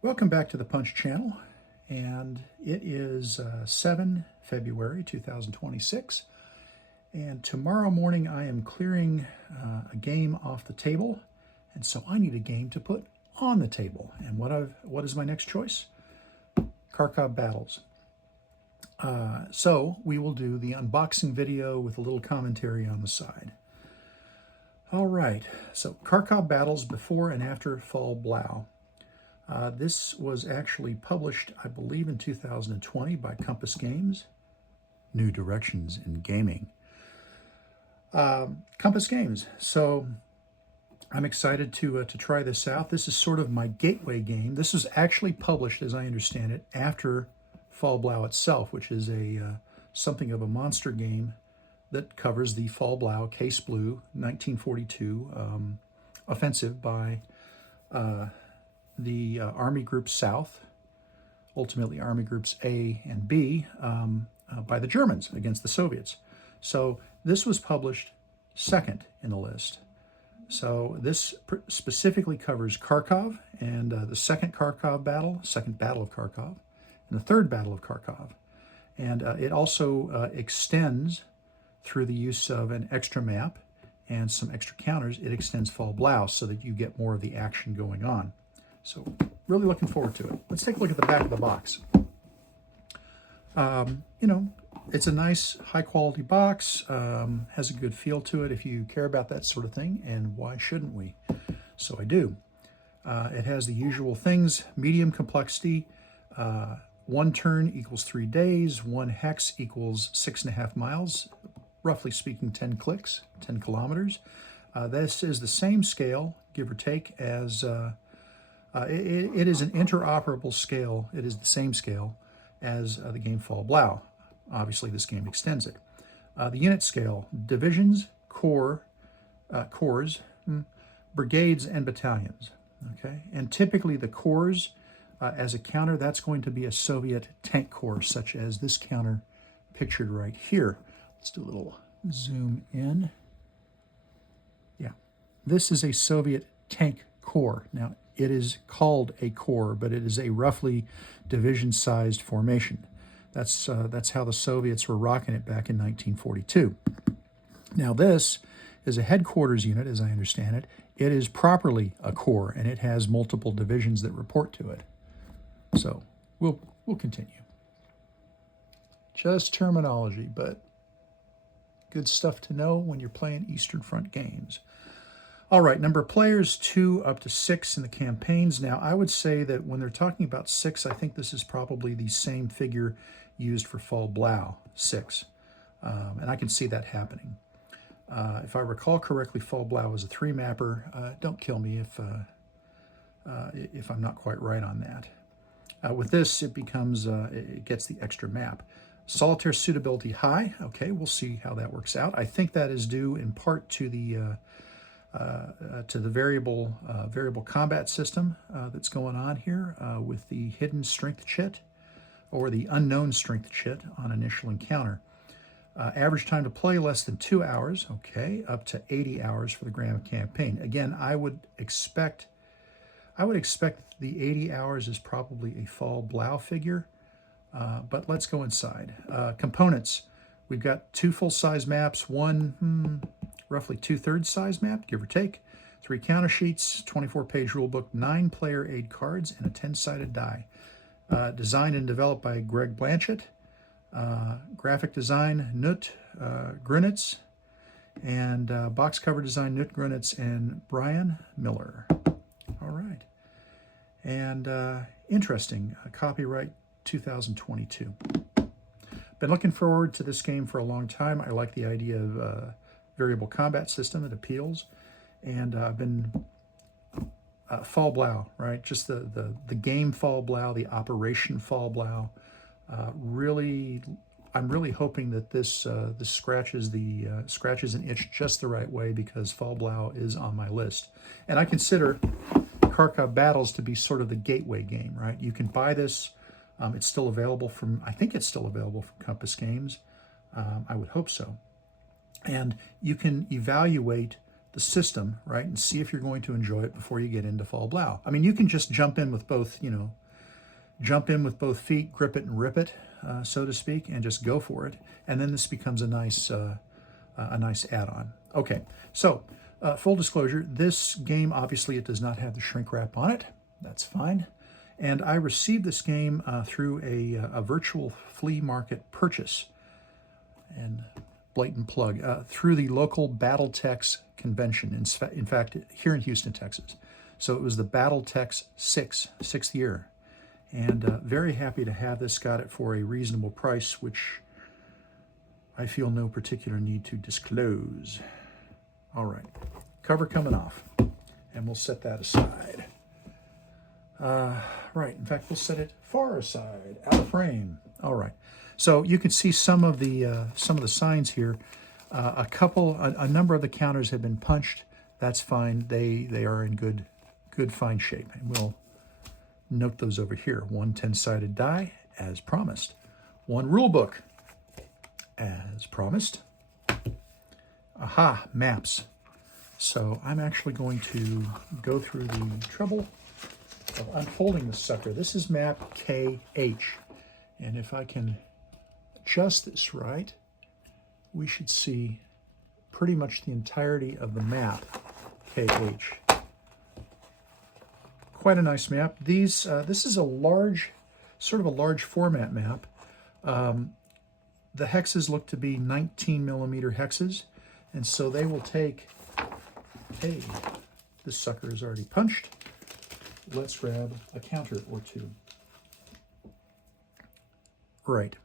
Welcome back to the Punch channel, and it is 7 February 2026, and tomorrow morning I am clearing a game off the table, and so I need a game to put on the table. And what is my next choice? Kharkov Battles. So we will do the unboxing video with a little commentary on the side. All right, so Kharkov Battles before and after Fall Blau. This was actually published, I believe, in 2020 by Compass Games. New directions in gaming. Compass Games. So I'm excited to try this out. This is sort of my gateway game. This is actually published, as I understand it, after Fall Blau itself, which is something of a monster game that covers the Fall Blau Case Blue 1942 offensive by the Army Group South, ultimately Army Groups A and B, by the Germans against the Soviets. So this was published second in the list. So this specifically covers Kharkov and the second Battle of Kharkov, and the third Battle of Kharkov. And it also extends, through the use of an extra map and some extra counters, it extends Fall Blau so that you get more of the action going on. So really looking forward to it. Let's take a look at the back of the box. It's a nice high quality box, has a good feel to it if you care about that sort of thing, and why shouldn't we? So I do. It has the usual things: medium complexity, 1 turn equals 3 days, 1 hex equals 6.5 miles, roughly speaking 10 clicks, 10 kilometers. This is the same scale, give or take, as it is an interoperable scale. It is the same scale as the game Fall Blau. Obviously, this game extends it. The unit scale: divisions, corps, brigades, and battalions. Okay, and typically the corps, as a counter, that's going to be a Soviet tank corps, such as this counter pictured right here. Let's do a little zoom in. Yeah, this is a Soviet tank corps. Now, it is called a corps, but it is a roughly division-sized formation. That's how the Soviets were rocking it back in 1942. Now, this is a headquarters unit, as I understand it. It is properly a corps, and it has multiple divisions that report to it. So we'll continue. Just terminology, but good stuff to know when you're playing Eastern Front games. All right, number of players, 2 up to 6 in the campaigns. Now, I would say that when they're talking about 6, I think this is probably the same figure used for Fall Blau, 6. And I can see that happening. If I recall correctly, Fall Blau is a 3-mapper. Don't kill me if I'm not quite right on that. With this, it becomes, it gets the extra map. Solitaire suitability high. Okay, we'll see how that works out. I think that is due in part to the variable combat system that's going on here with the hidden strength chit, or the unknown strength chit on initial encounter. Average time to play less than 2 hours. Okay, up to 80 hours for the grand campaign. Again, I would expect the 80 hours is probably a Fall Blau figure, but let's go inside. Components. We've got 2 full-size maps, 1 roughly 2/3 size map, give or take, 3 counter sheets, 24-page rulebook, 9 player aid cards, and a 10-sided die. Designed and developed by Greg Blanchett. Graphic design, Knut Grunitz, and box cover design, Knut Grunitz and Brian Miller. All right. And interesting, copyright 2022. Been looking forward to this game for a long time. I like the idea of variable combat system. It appeals. And I've been Fall Blau, right? Just the game Fall Blau, the operation Fall Blau. Really, I'm really hoping that this scratches an itch just the right way, because Fall Blau is on my list, and I consider Kharkov Battles to be sort of the gateway game, right? You can buy this. It's still available I think it's still available from Compass Games. I would hope so. And you can evaluate the system, right, and see if you're going to enjoy it before you get into fall Blau. I mean, you can just jump in with both, you know, jump in with both feet, grip it and rip it, so to speak, and just go for it. And then this becomes a nice add-on. Okay, so full disclosure, this game, obviously, it does not have the shrink wrap on it. That's fine. And I received this game through a virtual flea market purchase, and blatant plug, through the local Battletech convention, in fact, here in Houston, Texas. So it was the Battletech sixth year. And very happy to have this. Got it for a reasonable price, which I feel no particular need to disclose. All right, cover coming off, and we'll set that aside. Right, in fact, we'll set it far aside, out of frame. All right, so you can see some of the signs here. A number of the counters have been punched. That's fine. They are in good fine shape, and we'll note those over here. 1 10-sided die, as promised. 1 rule book, as promised. Aha, maps. So I'm actually going to go through the trouble of unfolding this sucker. This is map KH. And if I can adjust this right, we should see pretty much the entirety of the map KH. Quite a nice map. This is a large, sort of a large format map. The hexes look to be 19 millimeter hexes, and so they will take, hey, this sucker is already punched. Let's grab a counter or two. Right.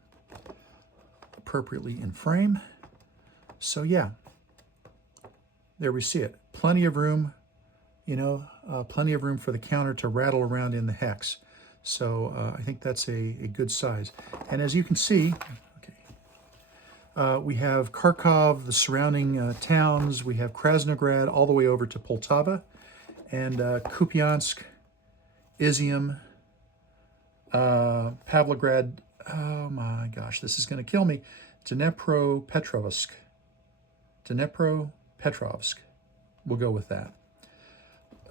Appropriately in frame. So yeah, there we see it. Plenty of room, you know, plenty of room for the counter to rattle around in the hex. So I think that's a good size. And as you can see, we have Kharkov, the surrounding towns. We have Krasnograd all the way over to Poltava, and Kupiansk, Izium, Pavlograd. Oh my gosh, this is going to kill me. Dnepropetrovsk. Dnepropetrovsk. We'll go with that.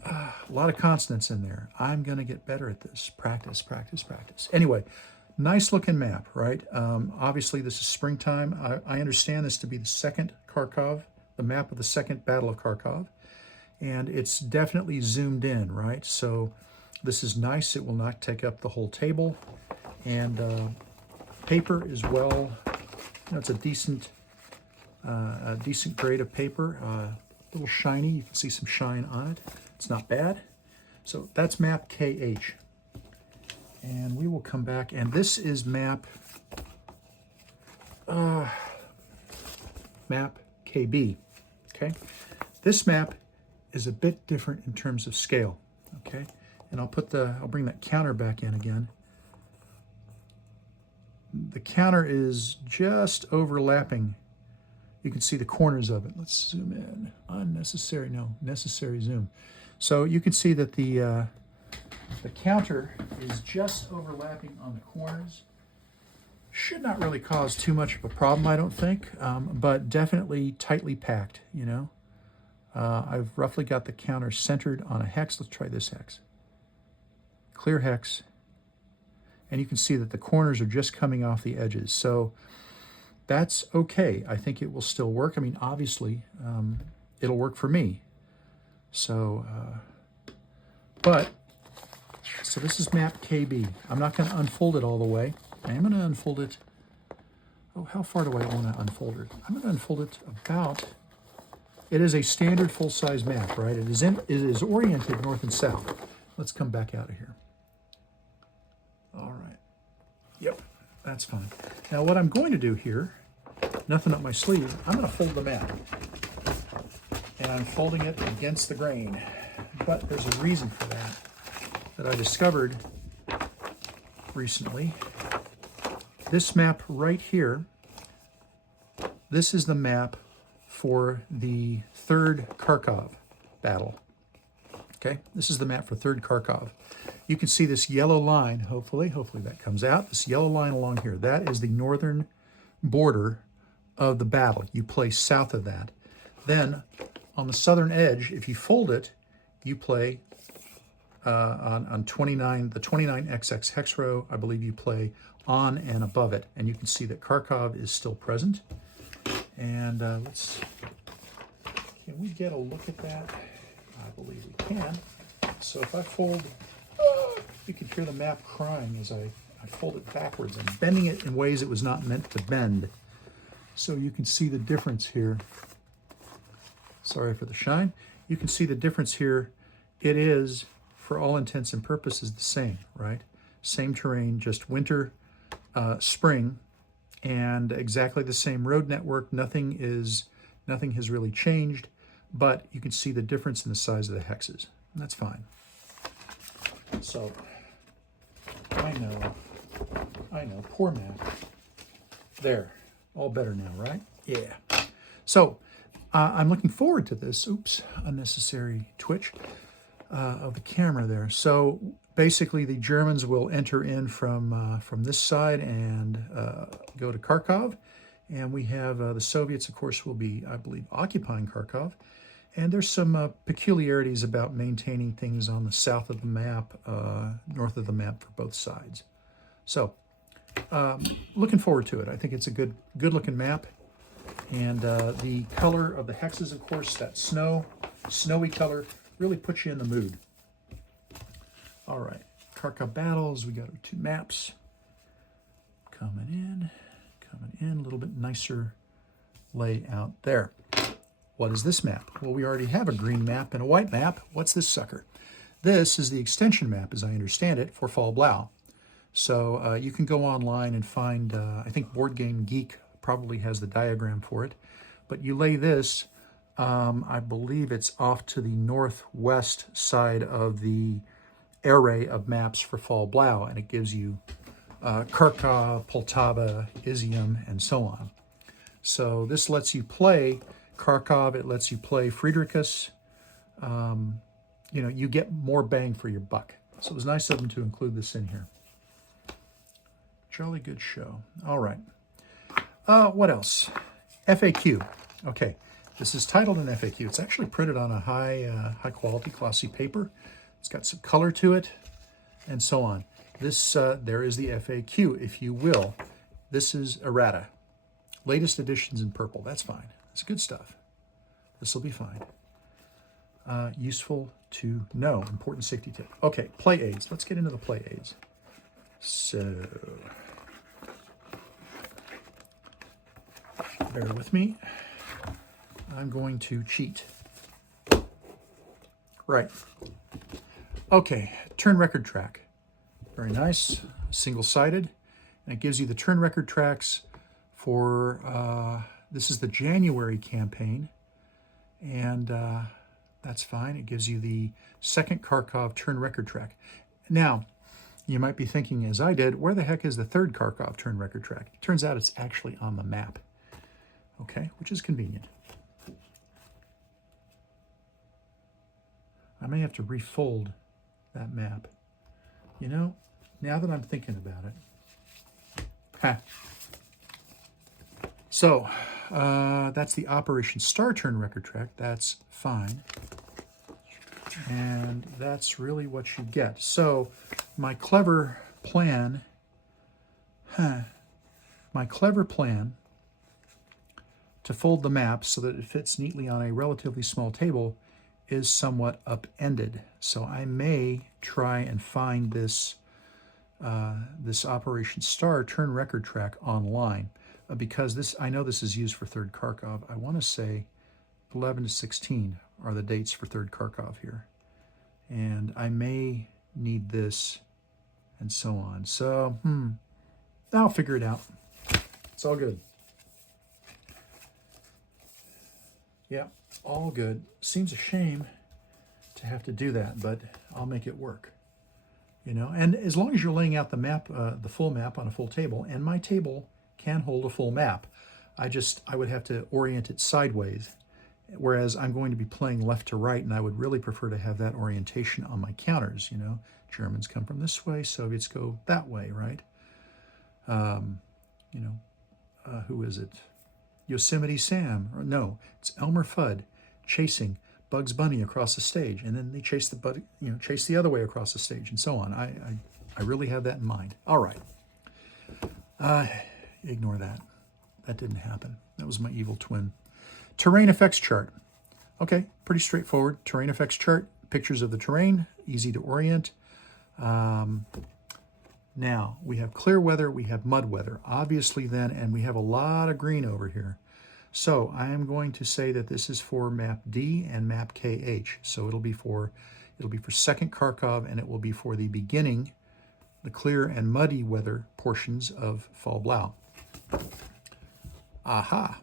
A lot of consonants in there. I'm going to get better at this. Practice, practice, practice. Anyway, nice looking map, right? Obviously, this is springtime. I understand this to be the second Kharkov, the map of the second Battle of Kharkov. And it's definitely zoomed in, right? So this is nice. It will not take up the whole table. And paper is well, you know, it's a decent grade of paper. A little shiny. You can see some shine on it. It's not bad. So that's map KH. And we will come back, and this is map KB. Okay, this map is a bit different in terms of scale. Okay, and I'll bring that counter back in again. The counter is just overlapping. You can see the corners of it. Let's zoom in. Unnecessary, no, necessary zoom. So you can see that the counter is just overlapping on the corners. Should not really cause too much of a problem, I don't think, but definitely tightly packed, you know. I've roughly got the counter centered on a hex. Let's try this hex. Clear hex. And you can see that the corners are just coming off the edges. So that's okay. I think it will still work. I mean, obviously, it'll work for me. So, so this is map KB. I'm not going to unfold it all the way. I am going to unfold it. Oh, how far do I want to unfold it? I'm going to unfold it about. It is a standard full-size map, right? It is oriented north and south. Let's come back out of here. All right. Yep, that's fine. Now what I'm going to do here, nothing up my sleeve, I'm going to fold the map. And I'm folding it against the grain. But there's a reason for that I discovered recently. This map right here, this is the map for the third Kharkov battle. Okay, this is the map for third Kharkov. You can see this yellow line, hopefully that comes out. This yellow line along here, that is the northern border of the battle. You play south of that. Then on the southern edge, if you fold it, you play on 29, the 29XX hex row, I believe you play on and above it. And you can see that Kharkov is still present. And can we get a look at that? I believe we can. So if I fold, you can hear the map crying as I fold it backwards. I'm bending it in ways it was not meant to bend. So you can see the difference here. Sorry for the shine. You can see the difference here. It is, for all intents and purposes, the same, right? Same terrain, just winter, spring, and exactly the same road network. Nothing has really changed, but you can see the difference in the size of the hexes. And that's fine. So, I know, poor map. There, all better now, right? Yeah. So, I'm looking forward to this. Oops, unnecessary twitch of the camera there. So, basically, the Germans will enter in from this side and go to Kharkov. And we have the Soviets, of course, will be, I believe, occupying Kharkov. And there's some peculiarities about maintaining things on the south of the map, north of the map for both sides. So, looking forward to it. I think it's a good-looking map. And the color of the hexes, of course, that snowy color, really puts you in the mood. All right, Kharkov Battles, we got our two maps. Coming in, a little bit nicer layout there. What is this map? Well, we already have a green map and a white map. What's this sucker? This is the extension map, as I understand it, for Fall Blau. So you can go online and find, I think Board Game Geek probably has the diagram for it. But you lay this, I believe it's off to the northwest side of the array of maps for Fall Blau, and it gives you Kharkov, Poltava, Izium, and so on. So this lets you play Kharkov, it lets you play Friedrichs. You get more bang for your buck. So it was nice of them to include this in here. Jolly good show. All right. What else? FAQ. Okay, this is titled an FAQ. It's actually printed on a high quality glossy paper. It's got some color to it, and so on. This there is the FAQ, if you will. This is errata. Latest editions in purple. That's fine. It's good stuff. This will be fine. Useful to know. Important safety tip. Okay, play aids. Let's get into the play aids. So, bear with me. I'm going to cheat. Right. Okay, turn record track. Very nice. Single-sided. And it gives you the turn record tracks for, this is the January campaign. And that's fine. It gives you the second Kharkov turn record track. Now, you might be thinking, as I did, where the heck is the third Kharkov turn record track? It turns out it's actually on the map. Okay, which is convenient. I may have to refold that map. You know, now that I'm thinking about it. Ha. So, that's the Operation Star turn record track. That's fine. And that's really what you get. So, my clever plan to fold the map so that it fits neatly on a relatively small table is somewhat upended. So I may try and find this this Operation Star turn record track online because I know this is used for third Kharkov. I want to say 11 to 16 are the dates for third Kharkov here, and I may need this and so on. So I'll figure it out. It's all good. Yeah, all good. Seems a shame to have to do that, but I'll make it work. You know, and as long as you're laying out the map, the full map on a full table, and my table can hold a full map, I would have to orient it sideways, whereas I'm going to be playing left to right, and I would really prefer to have that orientation on my counters. You know, Germans come from this way, Soviets go that way, right? You know, who is it? Yosemite Sam, or no, it's Elmer Fudd. chasing Bugs Bunny across the stage, and then they chase chase the other way across the stage, and so on. I really have that in mind. All right. Ignore that. That didn't happen. That was my evil twin. Terrain effects chart. Okay, pretty straightforward. Terrain effects chart, pictures of the terrain, easy to orient. Now, we have clear weather, we have mud weather, obviously then, and we have a lot of green over here. So I am going to say that this is for map D and map KH. So it'll be for 2nd Kharkov, and it will be for the beginning, the clear and muddy weather portions of Fall Blau. Aha.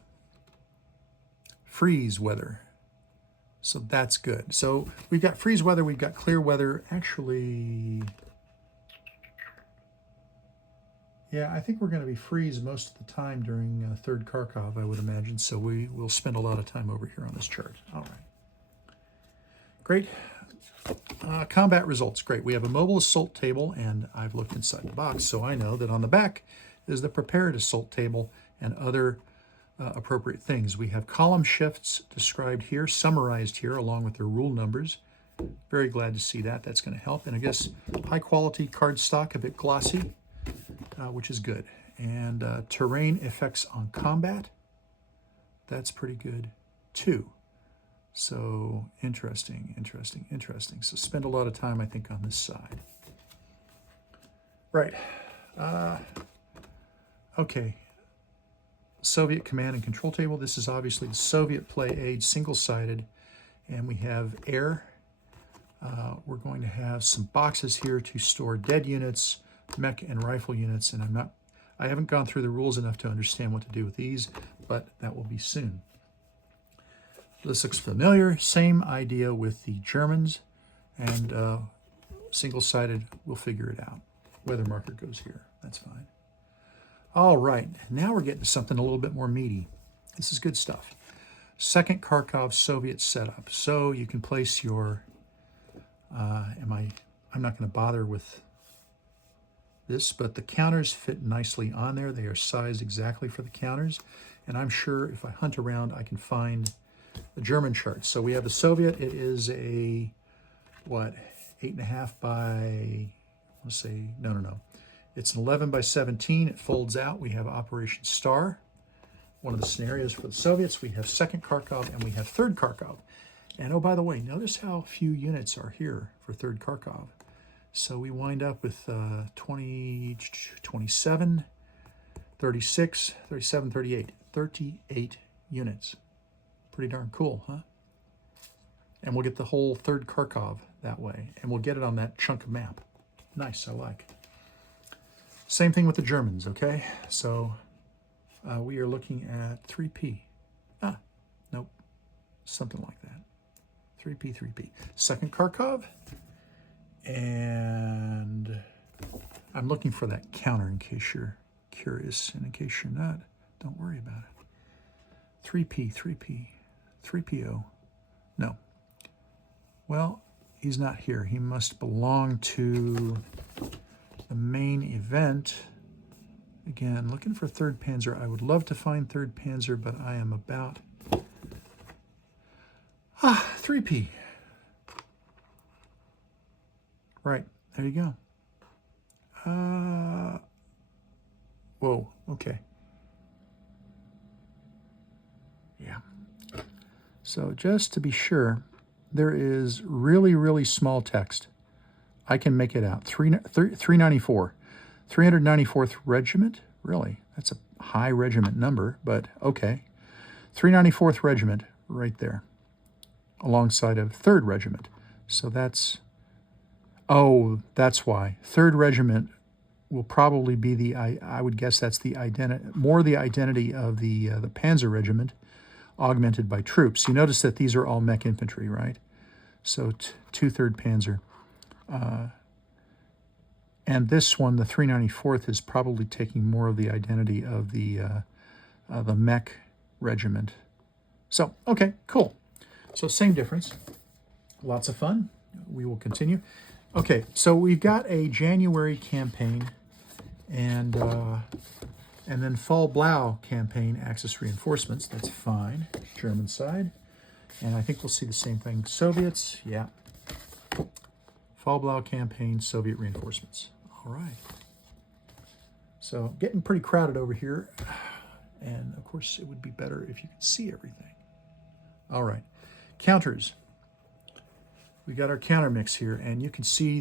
Freeze weather. So that's good. So we've got freeze weather, we've got clear weather. Actually, yeah, I think we're going to be freeze most of the time during 3rd Kharkov, I would imagine. So we will spend a lot of time over here on this chart. All right. Great. Combat results. Great. We have a mobile assault table, and I've looked inside the box, so I know that on the back is the prepared assault table and other appropriate things. We have column shifts described here, summarized here, along with their rule numbers. Very glad to see that. That's going to help. And I guess high quality card stock, a bit glossy, which is good. And terrain effects on combat. That's pretty good too. So interesting. So spend a lot of time, I think, on this side. Right. Okay. Soviet command and control table. This is obviously the Soviet play age, single-sided, and we have air. We're going to have some boxes here to store dead units, mech and rifle units, and I haven't gone through the rules enough to understand what to do with these, but that will be soon. This looks familiar. Same idea with the Germans, and single-sided, we'll figure it out. Weather marker goes here. That's fine. All right, now we're getting to something a little bit more meaty. This is good stuff. 2nd Kharkov Soviet setup. So you can place your, I'm not going to bother with this, but the counters fit nicely on there. They are sized exactly for the counters. And I'm sure if I hunt around, I can find the German chart. So we have the Soviet. It is a, what, 8.5 by, let's say, no. It's an 11 by 17. It folds out. We have Operation Star, one of the scenarios for the Soviets. We have 2nd Kharkov and we have 3rd Kharkov. And oh, by the way, notice how few units are here for 3rd Kharkov. So we wind up with 20, 27, 36, 37, 38, 38 units. Pretty darn cool, huh? And we'll get the whole 3rd Kharkov that way. And we'll get it on that chunk of map. Nice, I like. Same thing with the Germans, okay? So we are looking at 3P. Nope, something like that. 3P. 2nd Kharkov. And I'm looking for that counter in case you're curious. And in case you're not, don't worry about it. 3PO. No. Well, he's not here. He must belong to the main event. Again, looking for 3rd Panzer. I would love to find 3rd Panzer, but I am about 3P. Right, there you go. Whoa, okay. Yeah. So just to be sure, there is really, really small text. I can make it out. 394. 394th Regiment? Really? That's a high regiment number, but okay. 394th Regiment right there, alongside of 3rd Regiment. So that's, oh, that's why. 3rd Regiment will probably be the, I would guess that's the identity, more the identity of the Panzer Regiment, augmented by troops. You notice that these are all mech infantry, right? So 2 3rd Panzer. And this one, the 394th, is probably taking more of the identity of the mech regiment. So, okay, cool. So same difference. Lots of fun. We will continue. Okay, so we've got a January campaign and then Fall Blau campaign, Axis reinforcements. That's fine. German side. And I think we'll see the same thing. Soviets, yeah. Fall Blau campaign, Soviet reinforcements. All right. So getting pretty crowded over here. And of course, it would be better if you could see everything. All right. Counters. We got our counter mix here, and you can see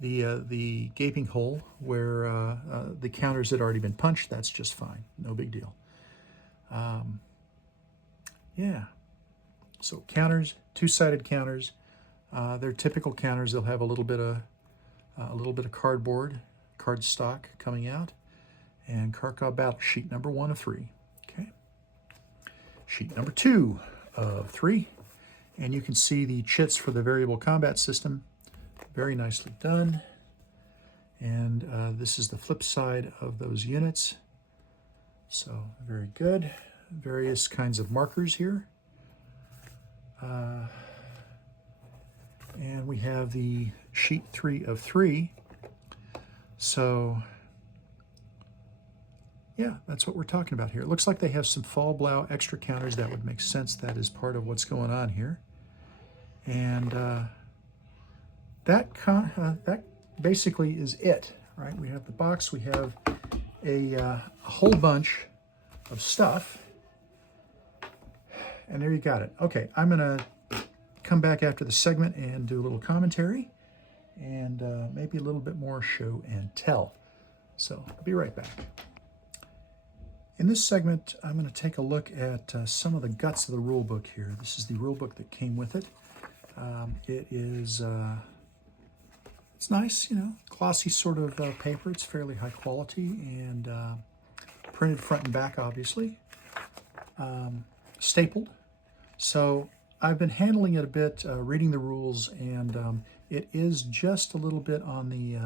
the gaping hole where the counters had already been punched. That's just fine. No big deal. Yeah. So counters, two-sided counters. They're typical counters. They'll have a little bit of card stock coming out, and Kharkov Battles, sheet number 1 of 3. Okay. Sheet number 2 of 3, and you can see the chits for the variable combat system. Very nicely done. And this is the flip side of those units. So very good. Various kinds of markers here. And we have the sheet 3 of 3. So yeah, that's what we're talking about here. It looks like they have some Fall Blau extra counters. That would make sense. That is part of what's going on here. And that basically is it, right? We have the box. We have a whole bunch of stuff. And there you got it. Okay, I'm going to come back after the segment and do a little commentary and maybe a little bit more show and tell. So I'll be right back. In this segment, I'm going to take a look at some of the guts of the rule book here. This is the rule book that came with it. It's nice, you know, glossy sort of paper. It's fairly high quality and printed front and back, obviously. Stapled. So I've been handling it a bit, reading the rules, and it is just a little bit on the,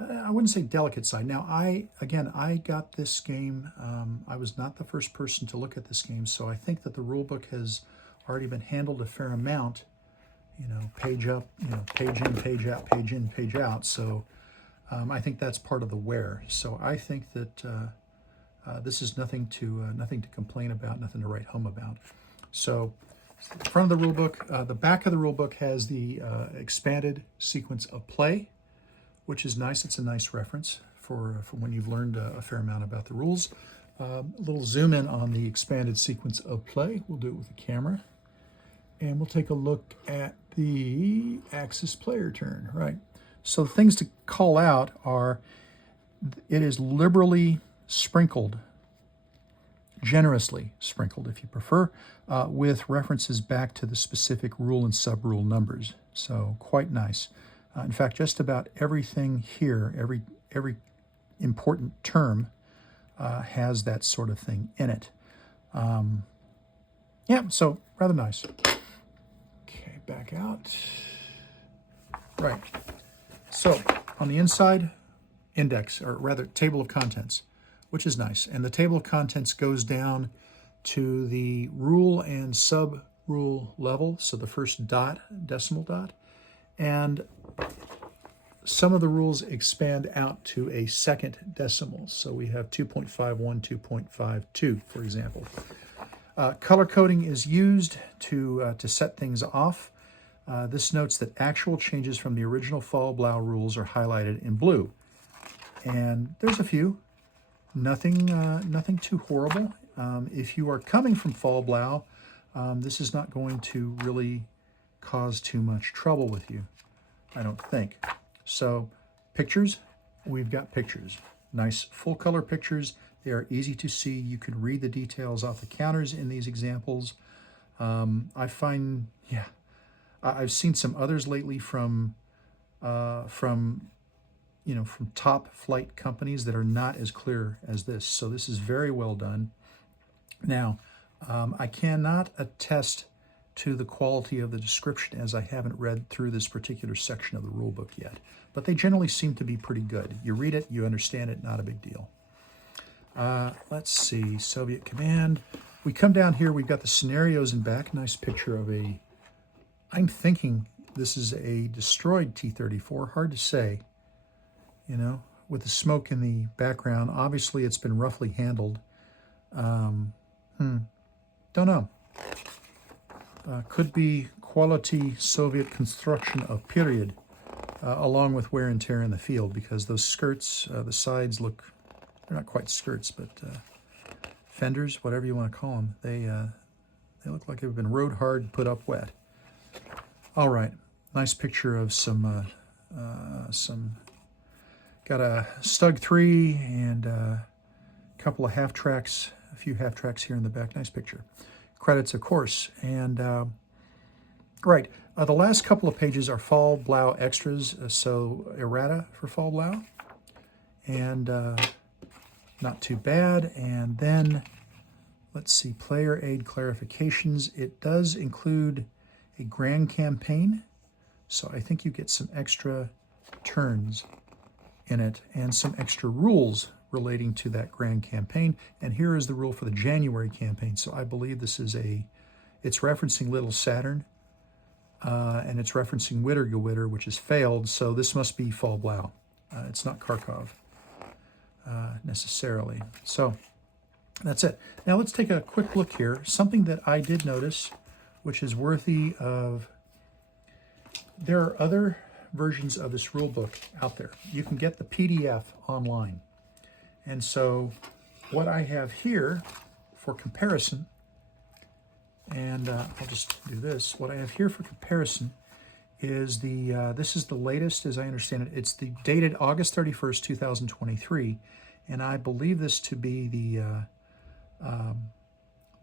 I wouldn't say delicate side. Now, I got this game. I was not the first person to look at this game, so I think that the rule book has already been handled a fair amount. You know, page up, you know, page in, page out, page in, page out. So I think that's part of the wear. So I think that this is nothing to complain about, nothing to write home about. So the front of the rule book, the back of the rule book has the expanded sequence of play, which is nice. It's a nice reference for when you've learned a fair amount about the rules. A little zoom in on the expanded sequence of play. We'll do it with the camera. And we'll take a look at the Axis player turn, right? So things to call out are, it is liberally sprinkled, generously sprinkled if you prefer, with references back to the specific rule and sub-rule numbers. So quite nice. In fact, just about everything here, every important term has that sort of thing in it. Yeah, so rather nice. Okay, back out. Right. So on the inside, index, or rather table of contents, which is nice. And the table of contents goes down to the rule and sub-rule level, so the first dot, decimal dot. And some of the rules expand out to a second decimal. So we have 2.51, 2.52, for example. Color coding is used to set things off. This notes that actual changes from the original Fall Blau rules are highlighted in blue. And there's a few. Nothing too horrible. If you are coming from Fall Blau, this is not going to really cause too much trouble with you, I don't think. So pictures, we've got pictures. Nice full color pictures. They are easy to see. You can read the details off the counters in these examples. I find, yeah, I've seen some others lately from top flight companies that are not as clear as this. So this is very well done. Now, I cannot attest to the quality of the description as I haven't read through this particular section of the rule book yet, but they generally seem to be pretty good. You read it, you understand it, not a big deal. Let's see, Soviet command. We come down here, we've got the scenarios in back. Nice picture of I'm thinking this is a destroyed T-34, hard to say, you know, with the smoke in the background. Obviously, it's been roughly handled. Don't know. Could be quality Soviet construction of period, along with wear and tear in the field, because those skirts, the sides look, they're not quite skirts, but fenders, whatever you want to call them, they look like they've been rode hard, put up wet. All right, nice picture of some got a Stug 3 and a couple of half tracks, a few half tracks here in the back. Nice picture. Credits, of course. And right, the last couple of pages are Fall Blau extras, so errata for Fall Blau. And not too bad. And then, let's see, player aid clarifications. It does include a grand campaign, so I think you get some extra turns in it and some extra rules relating to that grand campaign. And here is the rule for the January campaign. So I believe this is it's referencing Little Saturn, and it's referencing Wittergewitter, which has failed, so this must be Fall Blau. It's not Kharkov necessarily. So that's it. Now let's take a quick look here. Something that I did notice, which is worthy of, there are other versions of this rule book out there. You can get the PDF online. And so what I have here for comparison, and I'll just do this, what I have here for comparison is this is the latest, as I understand it. It's the dated August 31st, 2023, and I believe this to be the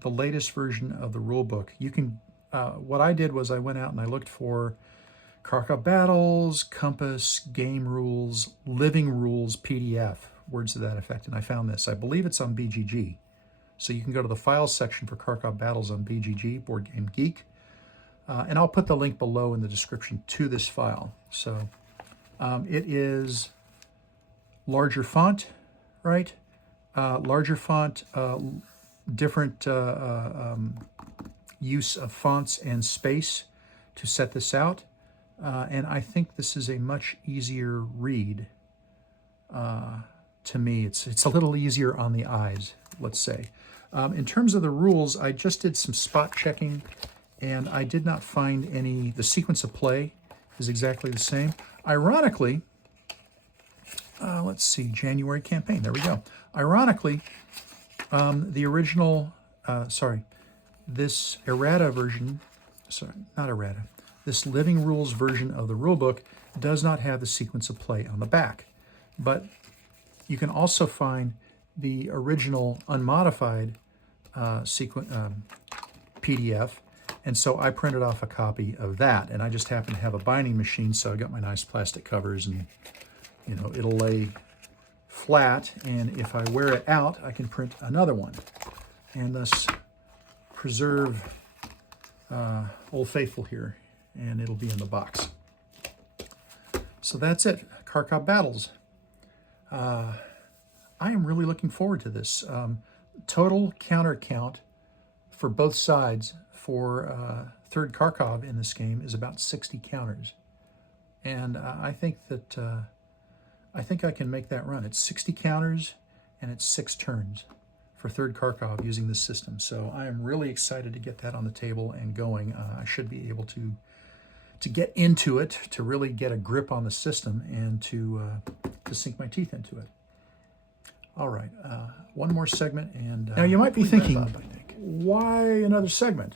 latest version of the rule book. You can, what I did was I went out and I looked for Kharkov Battles, Compass, Game Rules, Living Rules PDF, words to that effect, and I found this. I believe it's on BGG. So you can go to the files section for Kharkov Battles on BGG, Board Game Geek, and I'll put the link below in the description to this file. So it is larger font, right? Larger font, different use of fonts and space to set this out. And I think this is a much easier read to me. It's a little easier on the eyes, let's say. In terms of the rules, I just did some spot checking, and I did not find any. The sequence of play is exactly the same. Ironically, let's see, January campaign, there we go. Ironically, the original, this errata version, not errata, this Living Rules version of the rulebook does not have the sequence of play on the back. But you can also find the original unmodified PDF, and so I printed off a copy of that, and I just happen to have a binding machine, so I got my nice plastic covers, and you know, it'll lay flat, and if I wear it out, I can print another one, and thus preserve Old Faithful here, and it'll be in the box. So that's it, Kharkov Battles. I am really looking forward to this. Total counter count for both sides for third Kharkov in this game is about 60 counters. And I think that I can make that run. It's 60 counters and it's 6 turns for third Kharkov using this system. So I am really excited to get that on the table and going. I should be able to get into it, to really get a grip on the system, and to sink my teeth into it. All right, one more segment, and now you might be thinking, why another segment?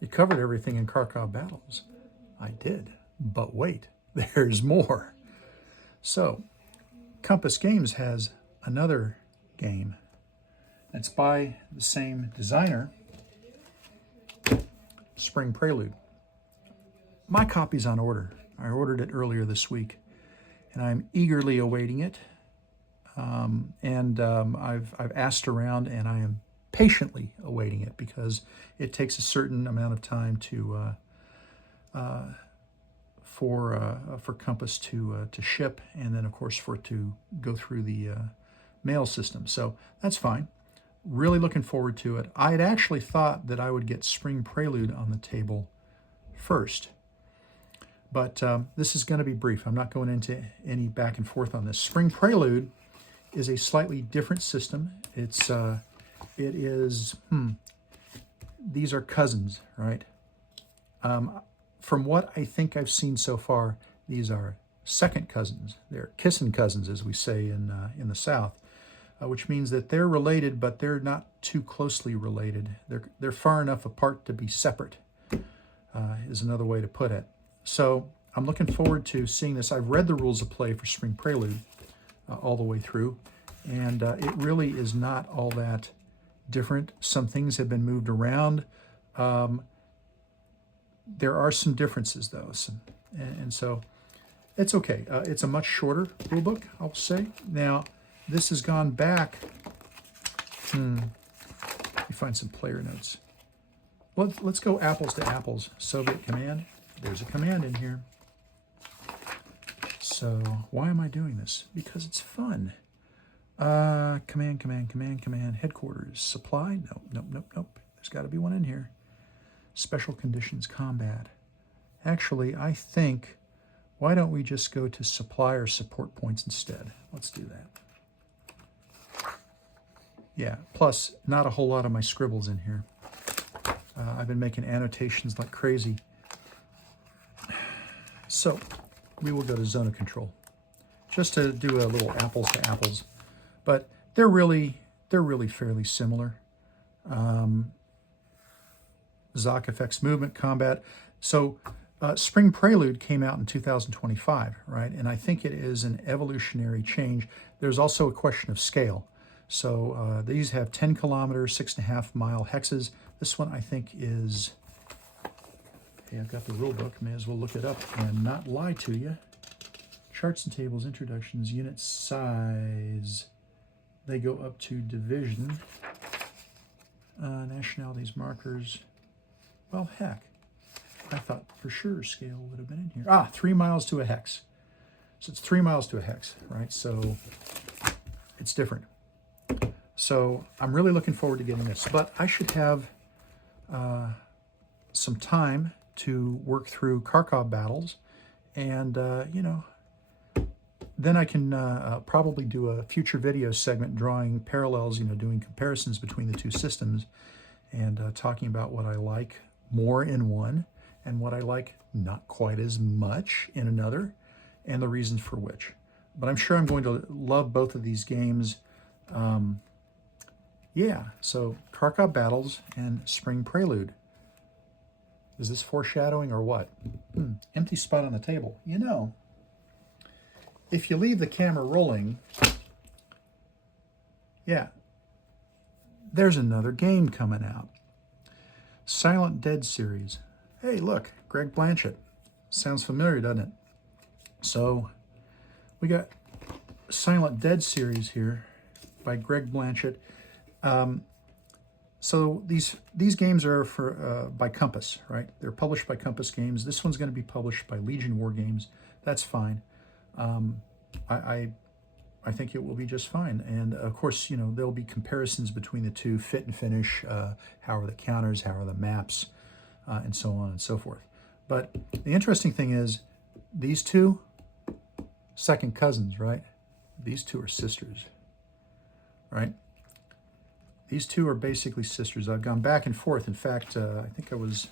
You covered everything in Kharkov Battles. I did, but wait, there's more. So, Compass Games has another game. It's by the same designer, Spring Prelude. My copy's on order. I ordered it earlier this week, and I'm eagerly awaiting it. I've asked around, and I am patiently awaiting it because it takes a certain amount of time to for Compass to ship, and then of course for it to go through the mail system. So that's fine. Really looking forward to it. I had actually thought that I would get Spring Prelude on the table first. But this is going to be brief. I'm not going into any back and forth on this. Spring Prelude is a slightly different system. These are cousins, right? From what I think I've seen so far, these are second cousins. They're kissing cousins, as we say in the South, which means that they're related, but they're not too closely related. They're far enough apart to be separate, is another way to put it. So I'm looking forward to seeing this. I've read the rules of play for Spring Prelude all the way through, and it really is not all that different. Some things have been moved around. There are some differences, though, and so it's okay. It's a much shorter rule book, I'll say. Now, this has gone back. Let me find some player notes. Let's go apples to apples. Soviet command. There's a command in here. So why am I doing this? Because it's fun. Command. Headquarters. Supply. Nope. There's got to be one in here. Special conditions combat. Actually, I think, why don't we just go to supply or support points instead? Let's do that. Yeah, plus not a whole lot of my scribbles in here. I've been making annotations like crazy. So we will go to zone of control just to do a little apples to apples, but they're really fairly similar. Zoc affects movement, combat. So Spring Prelude came out in 2025, right? And I think it is an evolutionary change. There's also a question of scale. So these have 10 kilometer, 6.5 mile hexes. This one I think is, hey, I've got the rule book, may as well look it up and not lie to you. Charts and tables, introductions, unit size. They go up to division. Nationalities, markers. Well, heck, I thought for sure scale would have been in here. 3 miles to a hex. So it's 3 miles to a hex, right? So it's different. So I'm really looking forward to getting this. But I should have some time to work through Kharkov Battles. And, then I can probably do a future video segment drawing parallels, doing comparisons between the two systems and talking about what I like more in one and what I like not quite as much in another and the reasons for which. But I'm sure I'm going to love both of these games. Yeah, so Kharkov Battles and Spring Prelude. Is this foreshadowing or what? Empty spot on the table. If you leave the camera rolling, yeah, there's another game coming out. Silent Dead series. Hey, look, Greg Blanchett. Sounds familiar, doesn't it? So we got Silent Dead series here by Greg Blanchett. So these games are for by Compass, right? They're published by Compass Games. This one's going to be published by Legion War Games. That's fine. I think it will be just fine. And of course, there'll be comparisons between the two, fit and finish, how are the counters, how are the maps, and so on and so forth. But the interesting thing is these two, second cousins, right? These two are sisters, right? These two are basically sisters. I've gone back and forth. In fact, I think I was,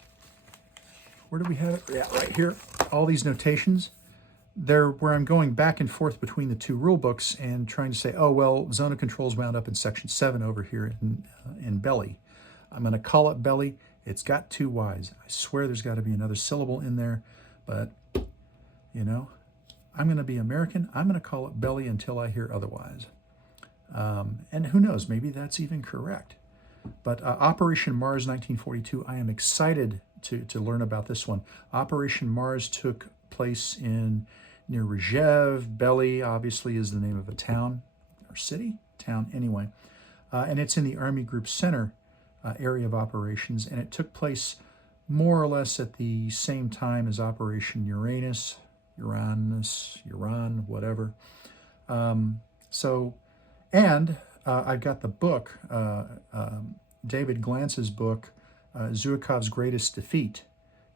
where do we have it? Yeah, right here. All these notations. They're where I'm going back and forth between the two rule books and trying to say, oh, well, zone of control's wound up in section 7 over here in Belyy. I'm going to call it Belyy. It's got 2 Y's. I swear there's got to be another syllable in there, but, I'm going to be American. I'm going to call it Belyy until I hear otherwise. And who knows, maybe that's even correct. But Operation Mars 1942, I am excited to learn about this one. Operation Mars took place near Rzhev. Belyy obviously is the name of a town or city, town anyway. And it's in the Army Group Center area of operations. And it took place more or less at the same time as Operation Iran, whatever. I've got the book, David Glantz's book, Zhukov's Greatest Defeat,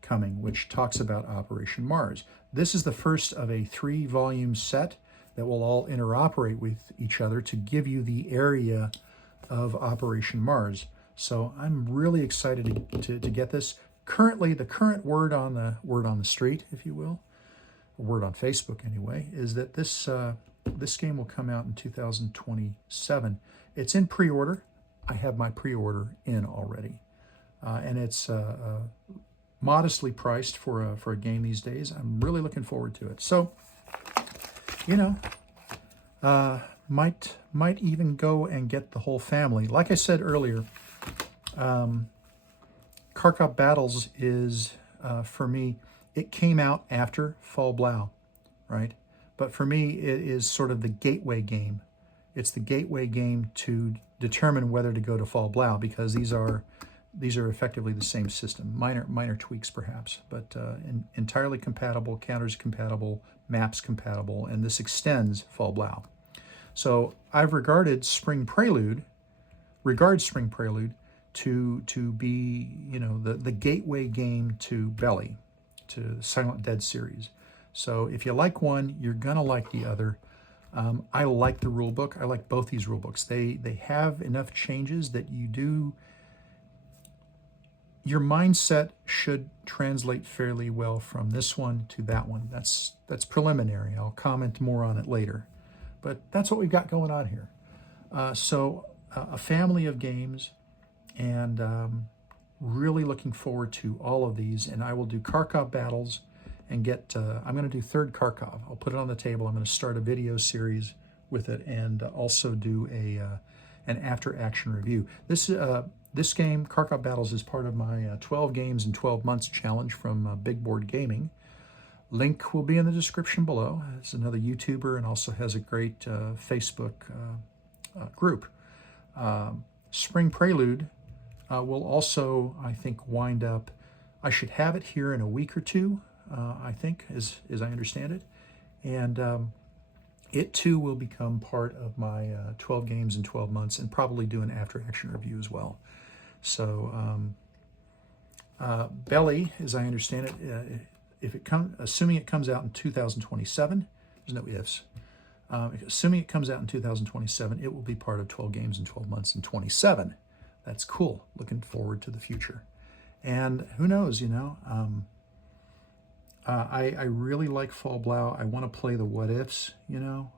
coming, which talks about Operation Mars. This is the first of a 3-volume set that will all interoperate with each other to give you the area of Operation Mars. So I'm really excited to get this. Currently, the current word on the street, if you will, or word on Facebook anyway, is that this game will come out in 2027. It's in pre-order. I have my pre-order in already, and it's modestly priced for a game these days. I'm really looking forward to it. So, you know, might even go and get the whole family. Like I said earlier, Kharkov Battles is, for me, it came out after Fall Blau, right? But for me, it is sort of the gateway game. It's the gateway game to determine whether to go to Fall Blau, because these are effectively the same system. Minor tweaks perhaps, but entirely compatible, counters compatible, maps compatible, and this extends Fall Blau. So I've regard Spring Prelude to be, you know, the gateway game to Belyy, to the Silent Dead series. So if you like one, you're gonna like the other. I like the rule book. I like both these rule books. They have enough changes that your mindset should translate fairly well from this one to that one. That's preliminary. I'll comment more on it later. But that's what we've got going on here. So a family of games, and really looking forward to all of these. And I will do Kharkov Battles and get, I'm going to do third Kharkov. I'll put it on the table. I'm going to start a video series with it, and also do an after-action review. This game, Kharkov Battles, is part of my 12 games in 12 months challenge from Big Board Gaming. Link will be in the description below. It's another YouTuber and also has a great Facebook group. Spring Prelude will also, I think, wind up. I should have it here in a week or two, I think, as I understand it. And it too will become part of my 12 games in 12 months, and probably do an after-action review as well. So Belyy, as I understand it, assuming it comes out in 2027, there's no ifs. Assuming it comes out in 2027, it will be part of 12 games in 12 months in 27. That's cool. Looking forward to the future. And who knows, you know, I really like Fall Blau. I want to play the what ifs, you know,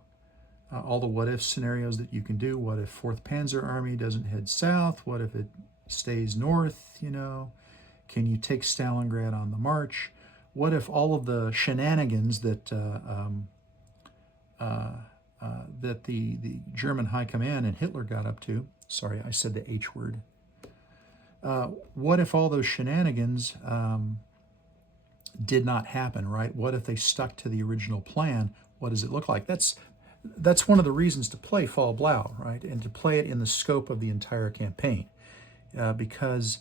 all the what if scenarios that you can do. What if 4th Panzer Army doesn't head south? What if it stays north, you know? Can you take Stalingrad on the march? What if all of the shenanigans that that the German High Command and Hitler got up to, sorry, I said the H word. What if all those shenanigans did not happen, right? What if they stuck to the original plan? What does it look like? That's one of the reasons to play Fall Blau, right? And to play it in the scope of the entire campaign, because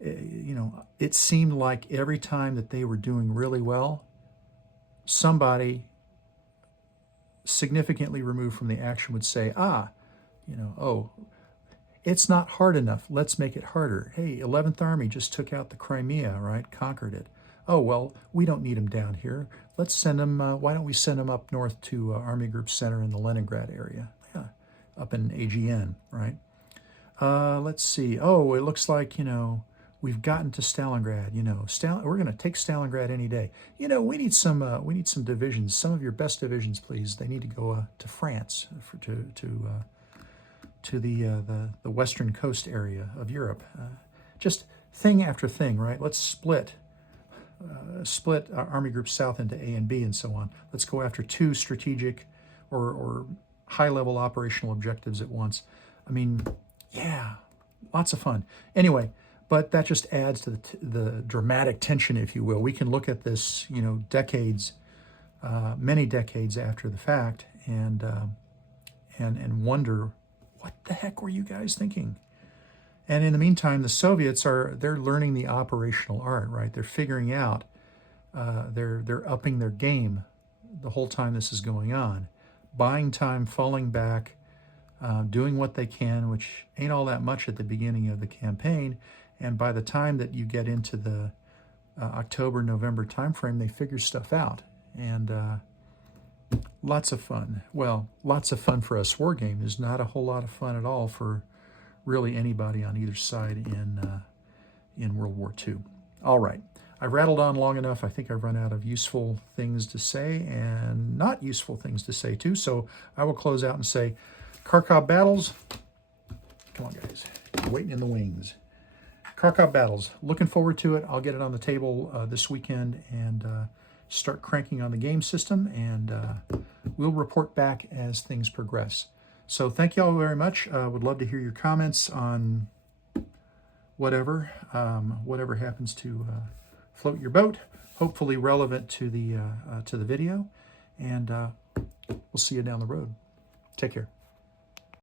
you know, it seemed like every time that they were doing really well, somebody significantly removed from the action would say, you know, oh, it's not hard enough, let's make it harder. Hey, 11th Army just took out the Crimea, right? Conquered it. Oh, well, we don't need them down here. Let's send them, why don't we send them up north to Army Group Center in the Leningrad area? Yeah, up in AGN, right? Let's see. Oh, it looks like, you know, we've gotten to Stalingrad. You know, we're going to take Stalingrad any day. You know, we need some divisions. Some of your best divisions, please. They need to go to France, to the western coast area of Europe. Just thing after thing, right? Let's split Army Group South into A and B and so on. Let's go after 2 strategic or high-level operational objectives at once. I mean, yeah, lots of fun. Anyway, but that just adds to the dramatic tension, if you will. We can look at this, you know, decades, many decades after the fact, and wonder, what the heck were you guys thinking? And in the meantime, the Soviets they're learning the operational art, right? They're figuring out, they're upping their game the whole time this is going on, buying time, falling back, doing what they can, which ain't all that much at the beginning of the campaign. And by the time that you get into the October, November timeframe, they figure stuff out. And lots of fun. Well, lots of fun for us war gamers, not a whole lot of fun at all for really anybody on either side in World War II. All right. I've rattled on long enough. I think I've run out of useful things to say and not useful things to say too. So I will close out and say, Kharkov Battles. Come on, guys. Waiting in the wings. Kharkov Battles. Looking forward to it. I'll get it on the table this weekend and start cranking on the game system, and we'll report back as things progress. So thank you all very much. Would love to hear your comments on whatever happens to float your boat. Hopefully relevant to the video, and we'll see you down the road. Take care.